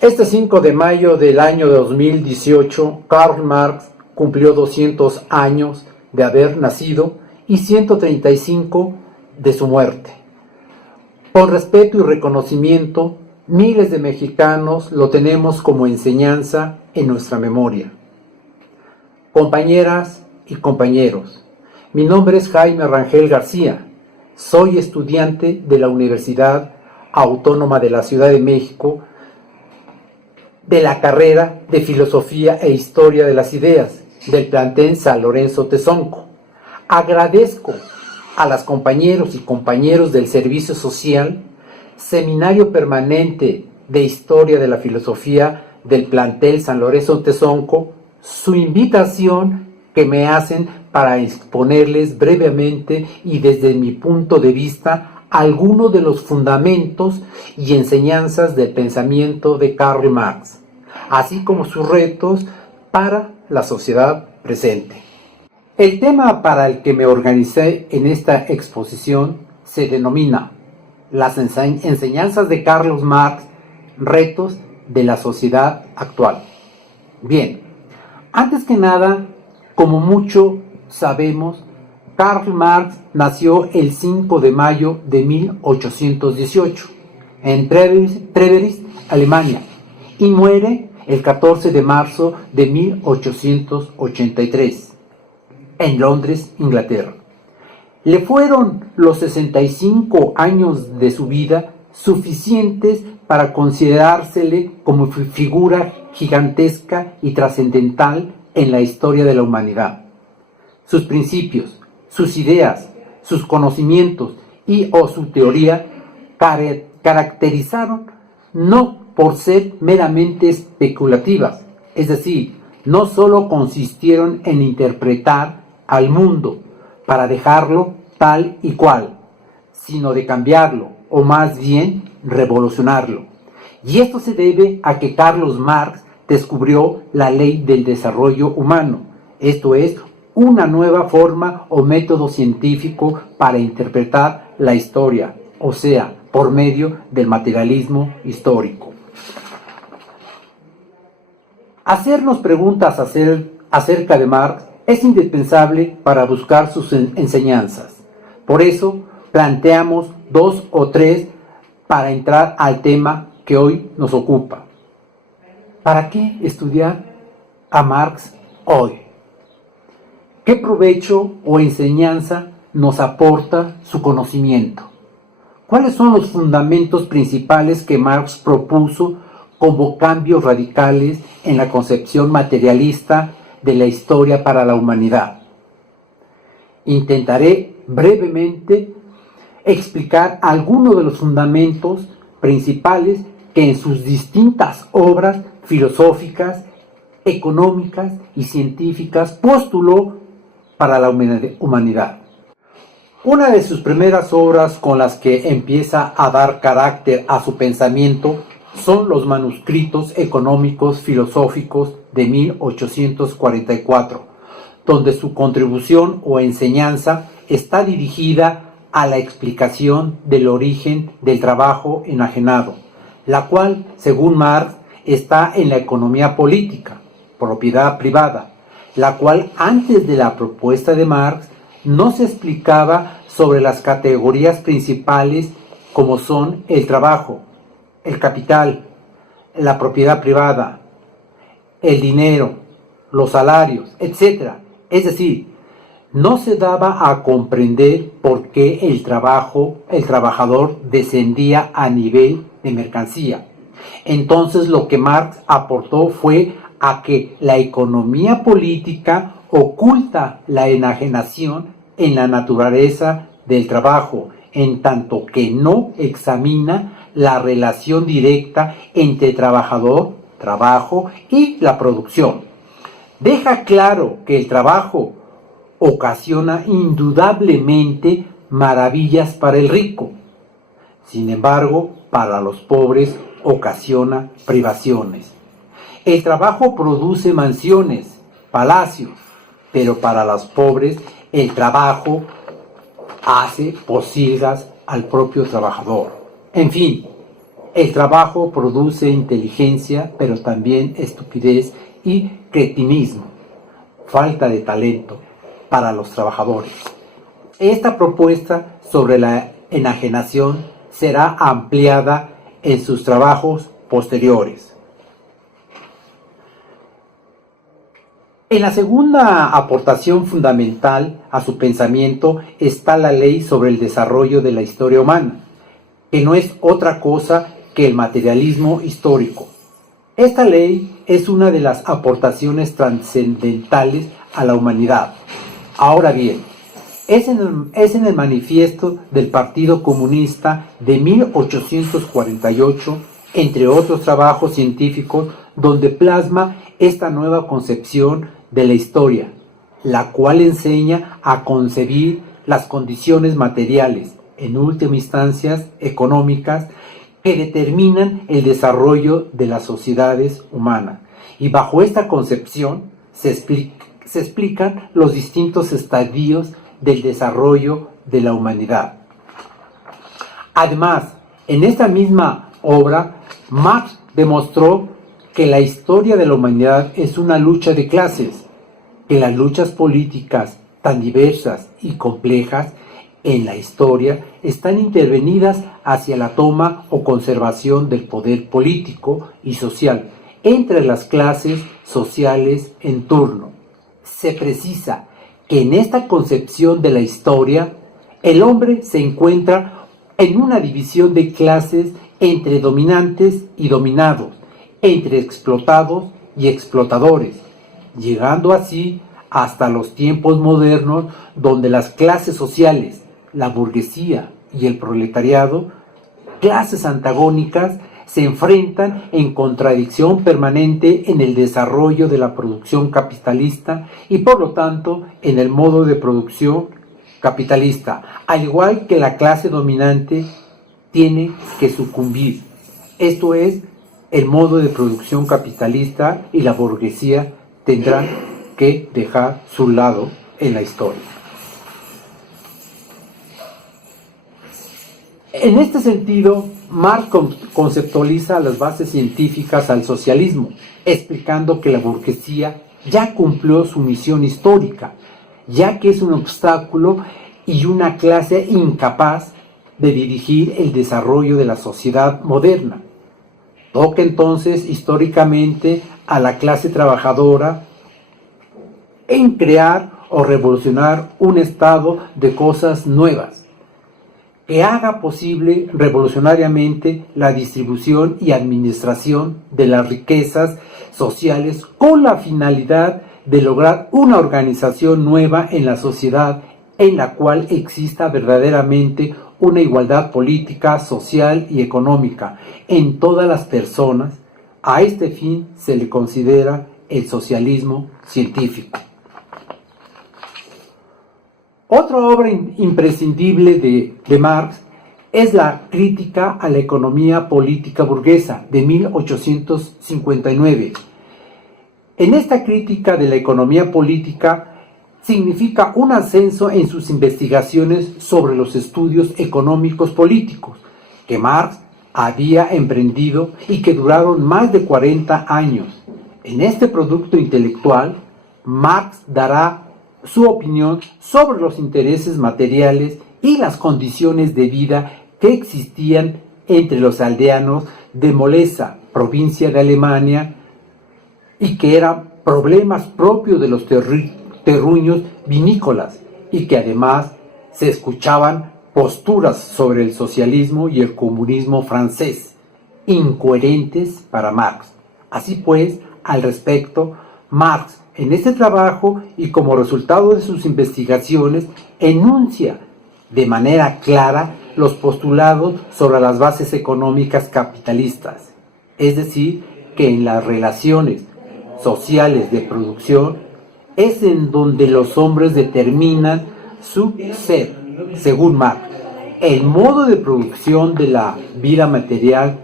Este 5 de mayo del año 2018, Karl Marx cumplió 200 años de haber nacido y 135 de su muerte. Con respeto y reconocimiento, miles de mexicanos lo tenemos como enseñanza en nuestra memoria. Compañeras y compañeros, mi nombre es Jaime Rangel García. Soy estudiante de la Universidad Autónoma de la Ciudad de México, de la carrera de Filosofía e Historia de las Ideas, del plantel San Lorenzo Tezonco. Agradezco a las compañeros y compañeros del Servicio Social, Seminario Permanente de Historia de la Filosofía del plantel San Lorenzo Tezonco, su invitación que me hacen para exponerles brevemente y desde mi punto de vista algunos de los fundamentos y enseñanzas del pensamiento de Karl Marx, así como sus retos para la sociedad presente. El tema para el que me organicé en esta exposición se denomina Las enseñanzas de Karl Marx, retos de la sociedad actual. Bien, antes que nada, como mucho sabemos, Karl Marx nació el 5 de mayo de 1818 en Treveris, Alemania, y muere el 14 de marzo de 1883 en Londres, Inglaterra. Le fueron los 65 años de su vida suficientes para considerársele como figura gigantesca y trascendental en la historia de la humanidad. Sus principios, sus ideas, sus conocimientos o su teoría caracterizaron no por ser meramente especulativas, es decir, no solo consistieron en interpretar al mundo para dejarlo tal y cual, sino de cambiarlo, o más bien revolucionarlo. Y esto se debe a que Karl Marx descubrió la ley del desarrollo humano, esto es, una nueva forma o método científico para interpretar la historia, o sea, por medio del materialismo histórico. Hacernos preguntas acerca de Marx es indispensable para buscar sus enseñanzas. Por eso planteamos 2 o 3 para entrar al tema que hoy nos ocupa. ¿Para qué estudiar a Marx hoy? ¿Qué provecho o enseñanza nos aporta su conocimiento? ¿Cuáles son los fundamentos principales que Marx propuso como cambios radicales en la concepción materialista de la historia para la humanidad? Intentaré brevemente explicar algunos de los fundamentos principales que en sus distintas obras filosóficas, económicas y científicas postuló para la humanidad. Una de sus primeras obras con las que empieza a dar carácter a su pensamiento son los manuscritos económicos filosóficos de 1844, donde su contribución o enseñanza está dirigida a la explicación del origen del trabajo enajenado, la cual, según Marx, está en la economía política, propiedad privada, la cual antes de la propuesta de Marx no se explicaba sobre las categorías principales como son el trabajo, el capital, la propiedad privada, el dinero, los salarios, etc. Es decir, no se daba a comprender por qué el trabajador descendía a nivel de mercancía. Entonces lo que Marx aportó fue a que la economía política oculta la enajenación en la naturaleza del trabajo, en tanto que no examina la relación directa entre trabajador, trabajo y la producción. Deja claro que el trabajo ocasiona indudablemente maravillas para el rico. Sin embargo, para los pobres ocasiona privaciones. El trabajo produce mansiones, palacios, pero para los pobres el trabajo hace posilgas al propio trabajador. En fin, El trabajo produce inteligencia, pero también estupidez y cretinismo, falta de talento para los trabajadores. Esta propuesta sobre la enajenación será ampliada en sus trabajos posteriores. En la segunda aportación fundamental a su pensamiento está la ley sobre el desarrollo de la historia humana, que no es otra cosa que el materialismo histórico. Esta ley es una de las aportaciones trascendentales a la humanidad. Ahora bien, es en el manifiesto del Partido Comunista de 1848, entre otros trabajos científicos, donde plasma esta nueva concepción de la historia, la cual enseña a concebir las condiciones materiales, en última instancia económicas, que determinan el desarrollo de las sociedades humanas. Y bajo esta concepción se explican los distintos estadios del desarrollo de la humanidad. Además, en esta misma obra, Marx demostró que la historia de la humanidad es una lucha de clases, que las luchas políticas tan diversas y complejas en la historia están intervenidas hacia la toma o conservación del poder político y social entre las clases sociales en turno. Se precisa que en esta concepción de la historia, el hombre se encuentra en una división de clases entre dominantes y dominados, entre explotados y explotadores, llegando así hasta los tiempos modernos, donde las clases sociales, la burguesía y el proletariado, clases antagónicas, se enfrentan en contradicción permanente en el desarrollo de la producción capitalista y por lo tanto en el modo de producción capitalista, al igual que la clase dominante tiene que sucumbir. Esto es, el modo de producción capitalista y la burguesía tendrán que dejar su lado en la historia. En este sentido, Marx conceptualiza las bases científicas al socialismo, explicando que la burguesía ya cumplió su misión histórica, ya que es un obstáculo y una clase incapaz de dirigir el desarrollo de la sociedad moderna. Toca entonces históricamente a la clase trabajadora en crear o revolucionar un estado de cosas nuevas, que haga posible revolucionariamente la distribución y administración de las riquezas sociales con la finalidad de lograr una organización nueva en la sociedad en la cual exista verdaderamente una igualdad política, social y económica en todas las personas. A este fin se le considera el socialismo científico. Otra obra imprescindible de Marx es la Crítica a la economía política burguesa de 1859. En esta crítica de la economía política significa un ascenso en sus investigaciones sobre los estudios económicos políticos que Marx había emprendido y que duraron más de 40 años. En este producto intelectual, Marx dará su opinión sobre los intereses materiales y las condiciones de vida que existían entre los aldeanos de Molesa, provincia de Alemania, y que eran problemas propios de los terruños vinícolas, y que además se escuchaban posturas sobre el socialismo y el comunismo francés, incoherentes para Marx. Así pues, al respecto, Marx, en este trabajo y como resultado de sus investigaciones, enuncia de manera clara los postulados sobre las bases económicas capitalistas, es decir, que en las relaciones sociales de producción es en donde los hombres determinan su ser, según Marx. El modo de producción de la vida material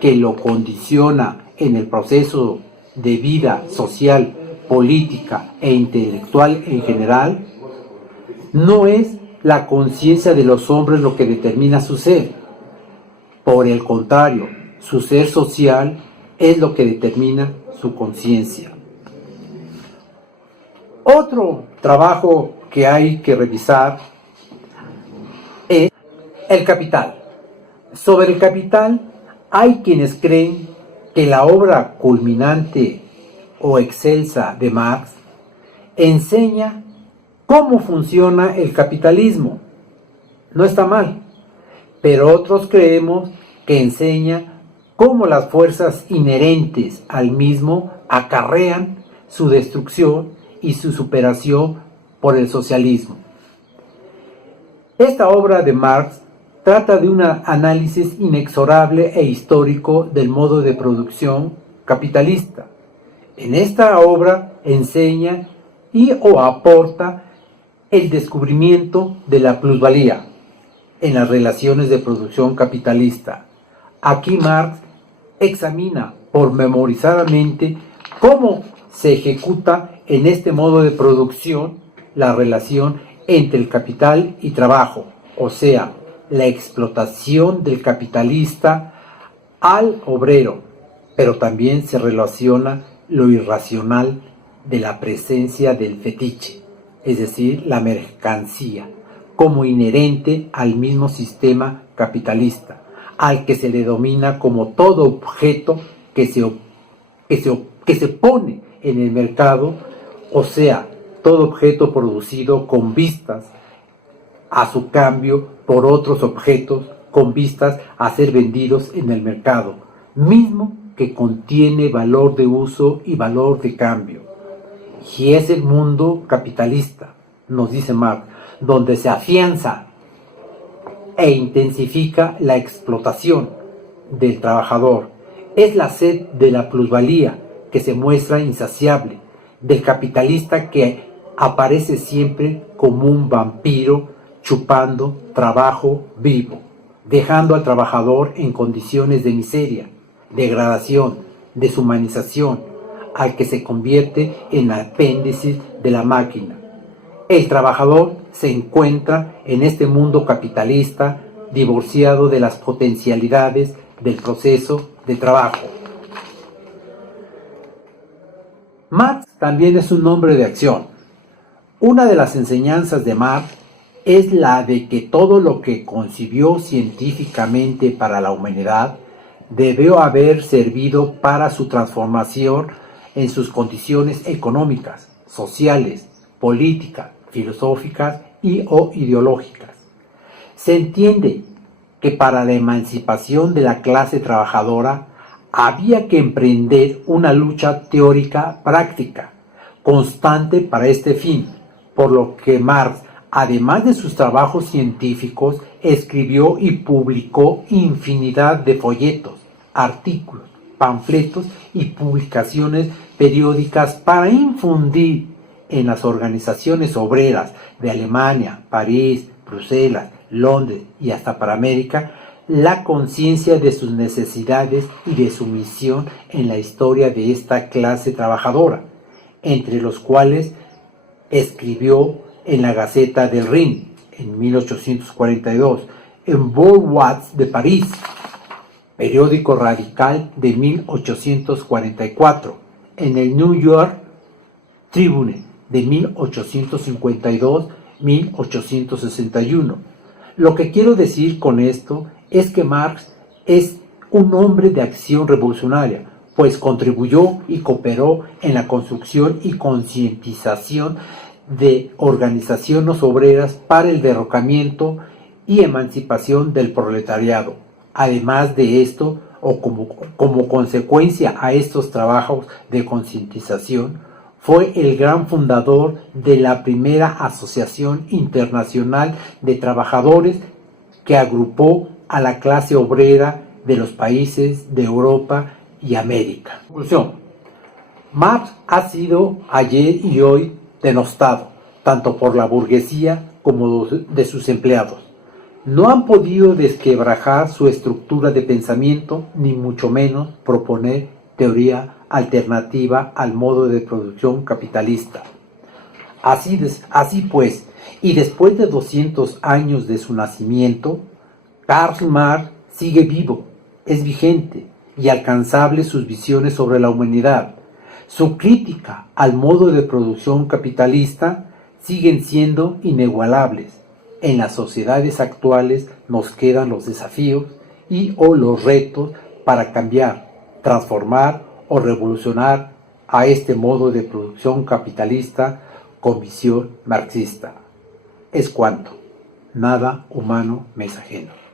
que lo condiciona en el proceso de vida social, política e intelectual en general, no es la conciencia de los hombres lo que determina su ser. Por el contrario, Su ser social es lo que determina su conciencia. Otro trabajo que hay que revisar es el Capital. Sobre el Capital, hay quienes creen que la obra culminante o excelsa de Marx enseña cómo funciona el capitalismo. No está mal, pero otros creemos que enseña cómo las fuerzas inherentes al mismo acarrean su destrucción y su superación por el socialismo. Esta obra de Marx trata de un análisis inexorable e histórico del modo de producción capitalista. En esta obra enseña o aporta el descubrimiento de la plusvalía en las relaciones de producción capitalista. Aquí Marx examina pormenorizadamente cómo se ejecuta en este modo de producción la relación entre el capital y trabajo, o sea, la explotación del capitalista al obrero, pero también se relaciona lo irracional de la presencia del fetiche, es decir, la mercancía, como inherente al mismo sistema capitalista, al que se le domina como todo objeto que se pone en el mercado, o sea, todo objeto producido con vistas a su cambio por otros objetos con vistas a ser vendidos en el mercado, mismo que contiene valor de uso y valor de cambio. Y es el mundo capitalista, nos dice Marx, donde se afianza e intensifica la explotación del trabajador. Es la sed de la plusvalía que se muestra insaciable, del capitalista que aparece siempre como un vampiro chupando trabajo vivo, dejando al trabajador en condiciones de miseria, degradación, deshumanización, al que se convierte en apéndice de la máquina. El trabajador se encuentra en este mundo capitalista divorciado de las potencialidades del proceso de trabajo. Marx también es un hombre de acción. Una de las enseñanzas de Marx es la de que todo lo que concibió científicamente para la humanidad debió haber servido para su transformación en sus condiciones económicas, sociales, políticas, filosóficas o ideológicas. Se entiende que para la emancipación de la clase trabajadora había que emprender una lucha teórica práctica, constante para este fin, por lo que Marx, además de sus trabajos científicos, escribió y publicó infinidad de folletos, artículos, panfletos y publicaciones periódicas para infundir en las organizaciones obreras de Alemania, París, Bruselas, Londres y hasta para América la conciencia de sus necesidades y de su misión en la historia de esta clase trabajadora, entre los cuales escribió en la Gaceta del Rin en 1842, en Boulevards de París, periódico radical de 1844, en el New York Tribune de 1852-1861. Lo que quiero decir con esto es que Marx es un hombre de acción revolucionaria, pues contribuyó y cooperó en la construcción y concientización de organizaciones obreras para el derrocamiento y emancipación del proletariado. Además de esto, o como consecuencia a estos trabajos de concientización, fue el gran fundador de la primera Asociación Internacional de Trabajadores que agrupó a la clase obrera de los países de Europa y América. Conclusión: Marx ha sido ayer y hoy denostado, tanto por la burguesía como de sus empleados. No han podido desquebrajar su estructura de pensamiento, ni mucho menos proponer teoría alternativa al modo de producción capitalista. Así pues, y después de 200 años de su nacimiento, Karl Marx sigue vivo es vigente y alcanzable sus visiones sobre la humanidad. Su crítica al modo de producción capitalista siguen siendo inigualables. En las sociedades actuales nos quedan los desafíos o los retos para cambiar, transformar o revolucionar a este modo de producción capitalista con visión marxista. Es cuanto. Nada humano me es ajeno.